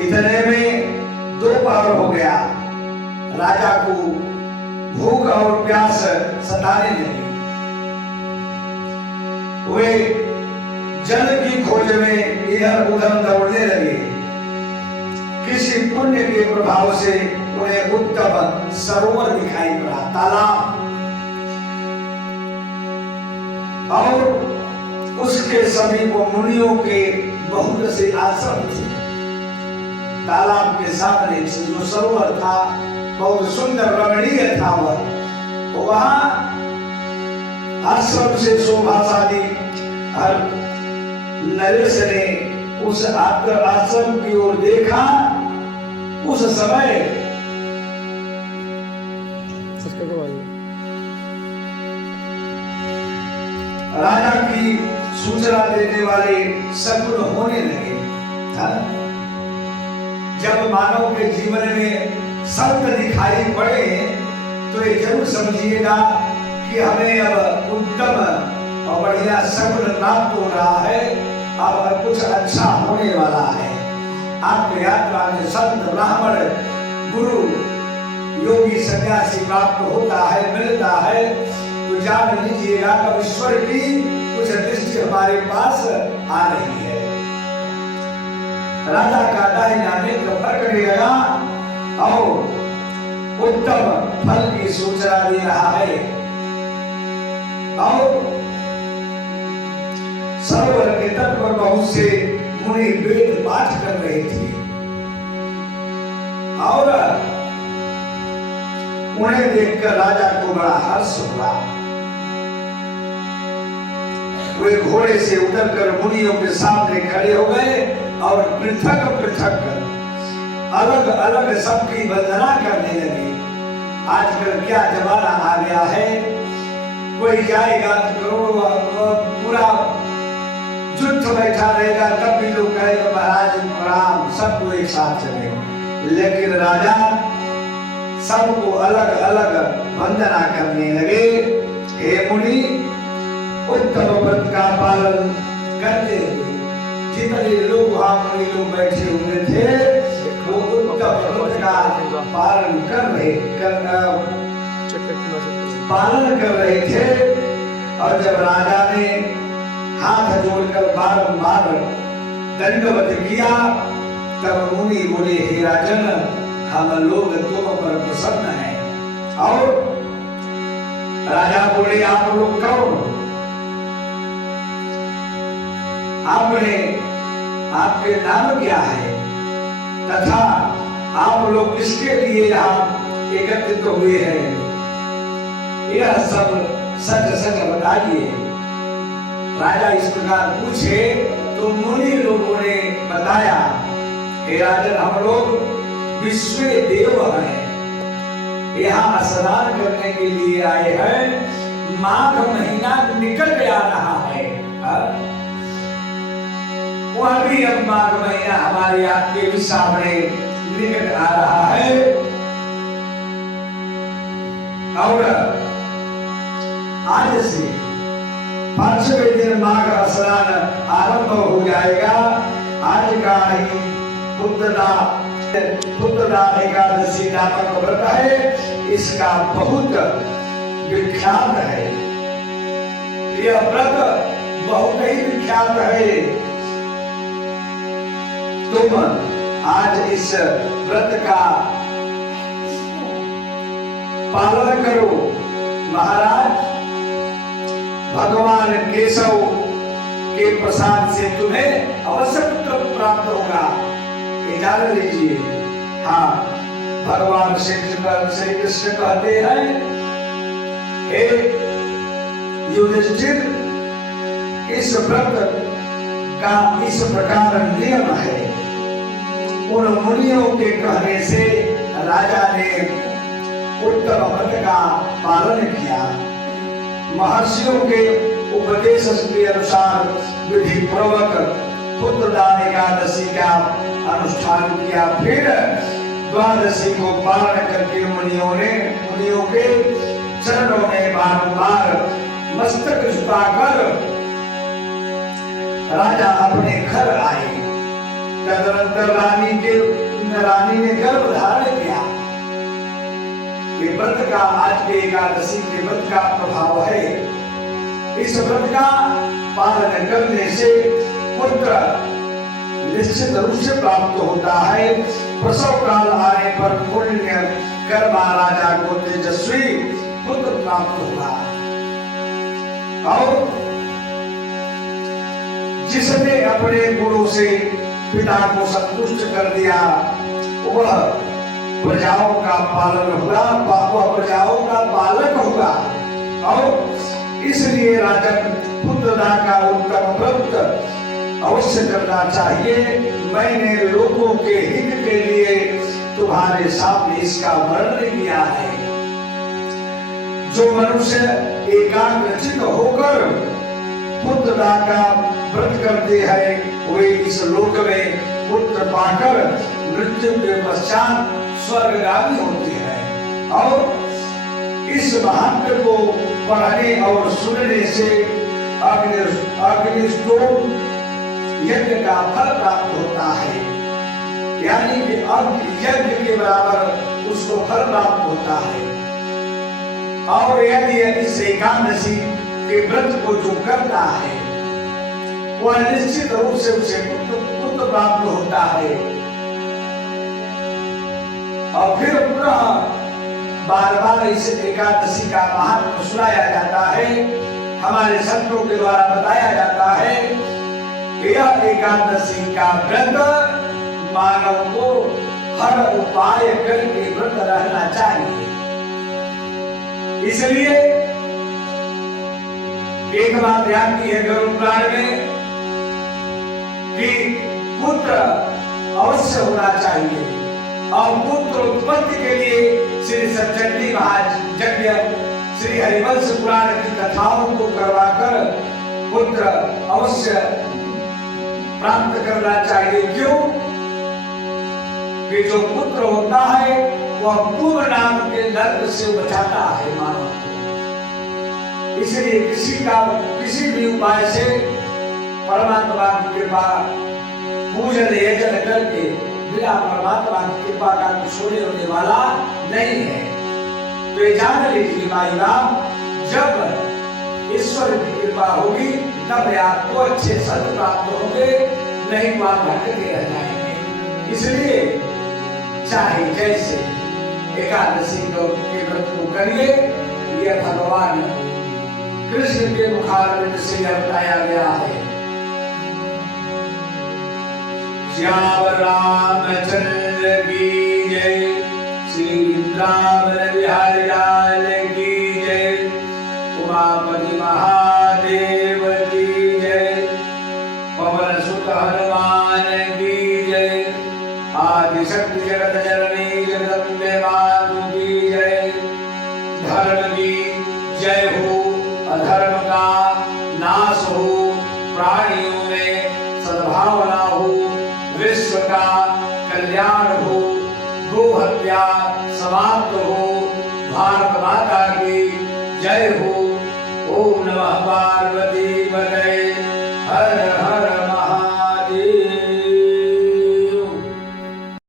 इतने में दोपहर हो गया। राजा को भूख और प्यास सताने लगी। वे जल की खोज में इधर उधर दौड़ने लगे। किसी पुण्य के प्रभाव से उन्हें उत्तम सरोवर दिखाई पड़ा, तालाब, और उसके समीप मुनियों के बहुत से आश्रम थे। तालाब के सामने जो सरोवर था बहुत सुंदर रमणीय था। वहां आश्रम से शोभाशाली नरेश ने उस आश्रम की ओर देखा। उस समय राजा की सूचना देने वाले सगुन होने लगे। जब मानव के जीवन में संत दिखाई पड़े तो ये जरूर समझिएगा कि हमें अब उत्तम और बढ़िया सगुन प्राप्त हो रहा है, अब कुछ अच्छा होने वाला है। आपकी यात्रा में संत, ब्राह्मण, गुरु, योगी, सन्यासी प्राप्त होता है, मिलता है, तो जान लीजिएगा कि ईश्वर की कुछ दृष्टि हमारे पास आ रही है। राजा का दाहिना नेत्र फड़कने लगा और उत्तम फल की सूचना दे रहा है। और सरोवर के तट पर बहुत से मुनि वेद पाठ कर रहे थे और उन्हें देखकर राजा को बड़ा हर्ष हुआ। वे घोड़े से उतरकर मुनियों के सामने खड़े हो गए और पृथक पृथक अलग अलग सबकी वंदना करने लगे। आजकल क्या जमाना आ गया है, कोई जाएगा तो करोड़ों पूरा जुट बैठा रहेगा, तब भी लोग कहेगा महाराज प्रणाम, सबको एक साथ चलेगा। लेकिन राजा सबको अलग अलग वंदना करने लगे। हे मुनि, उत्तम व्रत का पालन करते हुए जितने लोग वहां मुनि लोग बैठे हुए थे वो उत्तम व्रत का पालन कर रहे थे। और जब राजा ने हाथ जोड़कर बारंबार दंडवत किया तब मुनि बोले, हे राजन, हम लोग तुम पर प्रसन्न हैं। और राजा बोले, आप लोग कौन? आपके नाम क्या है तथा आप लोग किसके लिए यहाँ एकत्रित हुए हैं? यह सब सच सच बताइए। राजा इस प्रकार पूछे तो मुनि लोगों ने बताया, हे राजन, हम लोग विश्व देव हैं, यहाँ स्नान करने के लिए आए हैं। माघ महीना निकल आ रहा है, वह भी अब माघ महीना हमारे आपके भी सामने निकट आ रहा है और आज से 5वें दिन माघ स्नान आरंभ हो जाएगा। आज का ही पुत्रदा एकादशी नामक व्रत है, इसका बहुत विख्यात है। यह व्रत बहुत ही विख्यात है। तुम आज इस व्रत का पालन करो। महाराज, भगवान केशव के प्रसाद से तुम्हें अवश्य पुत्र प्राप्त होगा, जान लीजिए। हाँ, भगवान श्री कृष्ण कहते हैं, हे युधिष्ठिर, इस व्रत का इस प्रकार नियम है। उन मुनियों के कहने से राजा ने उत्तम व्रत का पालन किया। महर्षियों के उपदेश के अनुसार विधि पूर्वक पुत्रदा एकादशी का अनुष्ठान किया। फिर द्वादशी को पालन करके मुनियों के चरणों में बारंबार मस्तक झुकाकर राजा अपने घर आए तदनंतर रानी ने गर्भ धारण किया। ये व्रत का, आज के एकादशी के व्रत का प्रभाव है। इस व्रत का पालन करने से पुत्र निश्चित रूप से प्राप्त होता है। प्रसव काल आने पर पुण्य कर्मा राजा को तेजस्वी पुत्र प्राप्त होगा। और जिसने अपने गुणों से पिता को संतुष्ट कर दिया वह प्रजाओं का पालन होगा, वह प्रजाओं का पालक होगा। और इसलिए राजन पुत्रदा का उत्तम व्रत अवश्य करना चाहिए। मैंने लोगों के हित के लिए तुम्हारे सामने इसका वर्णन किया है। जो मनुष्य एकाग्रचित होकर पुत्रदा का व्रत करते हैं वे इस लोक में पुत्र पाकर मृत्यु के पश्चात स्वर्गगामी होते हैं। और इस महात्म्य को पढ़ने और सुनने से अग्निष्टोम यज्ञ का फल प्राप्त होता है, यानी कि यज्ञ के बराबर उसको फल प्राप्त होता है। और यदि इस एकादशी के व्रत को जो करता है वह निश्चित रूप से उसे पुत्र प्राप्त होता है। और फिर पुनः बार बार इस एकादशी का महत्व सुनाया जाता है, हमारे संतों के द्वारा बताया जाता है कि यह एकादशी का व्रत मानव को हर उपाय करके व्रत रहना चाहिए। इसलिए एक बात याद की है गरुड़ पुराण में कि पुत्र अवश्य होना चाहिए। और पुत्र उत्पत्ति के लिए श्री सचंडी महायज्ञ, श्री हरिवंश पुराण की कथाओं को करवाकर पुत्र अवश्य प्राप्त करना चाहिए। क्यों? कि जो पुत्र होता है वह पूर्व नाम के नर्क से बचाता है मानव को। इसलिए किसी भी उपाय से परमात्मा की कृपा पूजन यजन करके बिना परमात्मा की कृपा का कुछ होने वाला नहीं है। तो ये जान लीजिए भाई बाप, जब ईश्वर की कृपा होगी तब आपको अच्छे सद प्राप्त होंगे, नहीं तो आप भटके रह जाएंगे। इसलिए चाहे जैसे एकादशी के व्रत को करिए, यह भगवान कृष्ण के मुखारविंद से बताया गया है। श्याम रामचंद्र की जय, श्री वृंदावन बिहारी लाल की जय, उमापति महादेव की जय, पवन सुत हनुमान की जय, आदिशक्ति जगत जननी जगदम्बे मातु की जय। धर्म की जय हो, अधर्म का नाश हो, प्राणियों में सद्भावना हो, विश्व का कल्याण हो, गो हत्या समाप्त हो, भारत माता की जय हो। ओम नमः पार्वती पतये।